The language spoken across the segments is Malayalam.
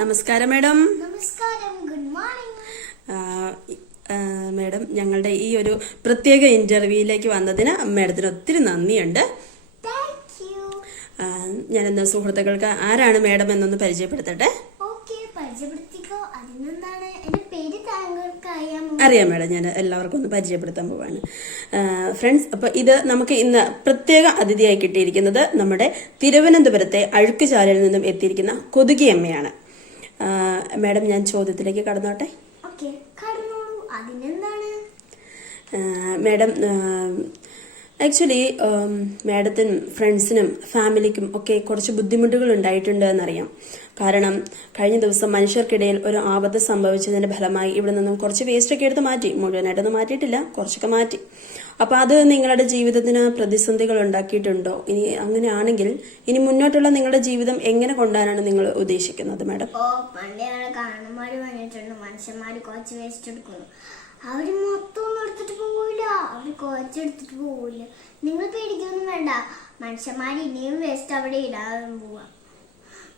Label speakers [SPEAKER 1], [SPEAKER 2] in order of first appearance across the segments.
[SPEAKER 1] നമസ്കാരം മാഡം.
[SPEAKER 2] നമസ്കാരം ഗുഡ് മോർണിംഗ്
[SPEAKER 1] മാഡം ഞങ്ങളുടെ ഈ ഒരു പ്രത്യേക ഇന്റർവ്യൂയിലേക്ക് വന്നതിന് മാഡത്തിന് ഒത്തിരി നന്ദിയുണ്ട്.
[SPEAKER 2] ഞാൻ
[SPEAKER 1] ആ, സുഹൃത്തുക്കൾക്ക് ആരാണ് മാഡം എന്നൊന്ന് പരിചയപ്പെടുത്തട്ടെ? അറിയാം മാഡം. ഞാൻ എല്ലാവർക്കും ഒന്ന് പരിചയപ്പെടുത്താൻ പോവാണ്. ഫ്രണ്ട്സ് അപ്പോൾ ഇത് നമുക്ക് ഇന്ന് പ്രത്യേക അതിഥിയായി കിട്ടിയിരിക്കുന്നത് നമ്മുടെ തിരുവനന്തപുരത്തെ അഴുക്കുചാലിൽ നിന്നും എത്തിയിരിക്കുന്ന കൊതുകിയമ്മയാണ് മാഡം ഞാൻ ചോദ്യത്തിലേക്ക് കടന്നോട്ടെ? മാഡം ആക്ച്വലി മാഡത്തിനും ഫ്രണ്ട്സിനും ഫാമിലിക്കും ഒക്കെ കുറച്ച് ബുദ്ധിമുട്ടുകൾ ഉണ്ടായിട്ടുണ്ട് എന്നറിയാം. കാരണം കഴിഞ്ഞ ദിവസം മനുഷ്യർക്കിടയിൽ ഒരു ആപത്ത് സംഭവിച്ചതിന്റെ ഫലമായി ഇവിടെ നിന്നും കുറച്ച് വേസ്റ്റ് ഒക്കെ എടുത്ത് മാറ്റി. മുഴുവനായിട്ടൊന്നും മാറ്റിയിട്ടില്ല. കുറച്ചൊക്കെ മാറ്റി. അപ്പൊ അത് നിങ്ങളുടെ ജീവിതത്തിന് പ്രതിസന്ധികൾ ഉണ്ടാക്കിയിട്ടുണ്ടോ? ഇനി അങ്ങനെയാണെങ്കിൽ ഇനി മുന്നോട്ടുള്ള നിങ്ങളുടെ ജീവിതം എങ്ങനെ കൊണ്ടുപോകാനാണ് നിങ്ങൾ ഉദ്ദേശിക്കുന്നത് മാഡം?
[SPEAKER 2] പണ്ട് വേസ്റ്റ് അവർ മൊത്തം എടുത്തിട്ട് പോവില്ല. അവർ കുറച്ച് എടുത്തിട്ട് പോവില്ല. നിങ്ങൾ പേടിക്കൊന്നും വേണ്ട. മനുഷ്യന്മാര് ഇനിയും വേസ്റ്റ് അവിടെ ഇടാൻ പോവാ.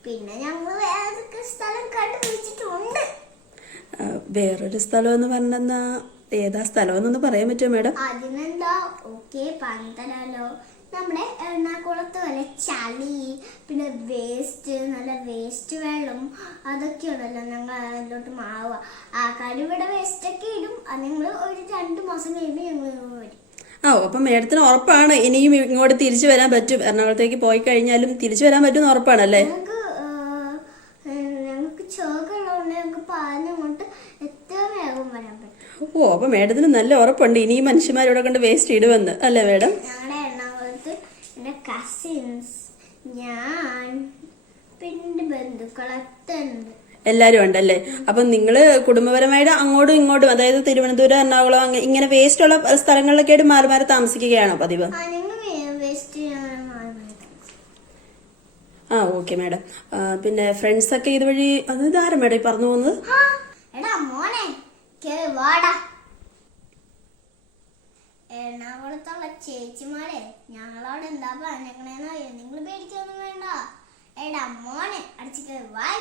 [SPEAKER 2] പിന്നെ ഞങ്ങൾ വേറെ സ്ഥലം കണ്ടുപിടിച്ചിട്ടുണ്ട്.
[SPEAKER 1] വേറൊരു സ്ഥലം എന്ന് പറഞ്ഞെന്നാ ഏതാ സ്ഥലം എന്നൊന്ന് പറയാൻ പറ്റുമോ മേഡം?
[SPEAKER 2] അതിനെന്താ? ഓക്കെ പന്തലോ നമ്മുടെ എറണാകുളത്ത് വല്ല ചളി പിന്നെ വേസ്റ്റ് നല്ല വേസ്റ്റ് വെള്ളം അതൊക്കെ ഉണ്ടല്ലോ ഞങ്ങൾ അതിലോട്ട് മാവുക. ആൾക്കാർ ഇവിടെ വേസ്റ്റ് ഒക്കെ ഇടും. അത് ഞങ്ങൾ ഒരു രണ്ട് മാസം കഴിയുമ്പോൾ ഞങ്ങൾ വരും.
[SPEAKER 1] ആ അപ്പം മേഡത്തിന് ഉറപ്പാണ് ഇനിയും ഇങ്ങോട്ട് തിരിച്ചു വരാൻ പറ്റും. എറണാകുളത്തേക്ക് പോയി കഴിഞ്ഞാലും തിരിച്ചു വരാൻ പറ്റും ഉറപ്പാണല്ലേ? ഓ അപ്പൊ മേഡത്തിന് നല്ല ഉറപ്പുണ്ട്. ഇനിയും മനുഷ്യന്മാരോടെ കൊണ്ട് വേസ്റ്റ് ഇടുവെന്ന് അല്ലേ മേഡം?
[SPEAKER 2] ഞങ്ങളുടെ എറണാകുളത്ത് എന്റെ കസിൻസ് ഞാൻ പിന്നെ ബന്ധുക്കളൊക്കെ ഉണ്ട്.
[SPEAKER 1] എല്ലാരും ഉണ്ടല്ലേ? അപ്പം നിങ്ങൾ കുടുംബപരമായിട്ട് അങ്ങോട്ടും ഇങ്ങോട്ടും അതായത് തിരുവനന്തപുരം എറണാകുളം അങ്ങനെ ഇങ്ങനെ വേസ്റ്റ് ഉള്ള സ്ഥലങ്ങളിലൊക്കെ ആയിട്ട് മാറി മാറി താമസിക്കുകയാണോ പതിവ്
[SPEAKER 2] ആ
[SPEAKER 1] ഓക്കെ മാഡം പിന്നെ ഫ്രണ്ട്സ് ഒക്കെ ഇതുവഴി അത് ഇതാരാ മാഡം ഈ പറഞ്ഞു പോകുന്നത്
[SPEAKER 2] വാടാ. എറണാകുളത്തുള്ള ചേച്ചിമാരെ ഞങ്ങളോട് എന്താ പറഞ്ഞേക്കണേന്നറിയോ നിങ്ങൾ പേടിക്കൊന്നും വേണ്ട. എടാ മോനെ അടിച്ചിട്ട് വായ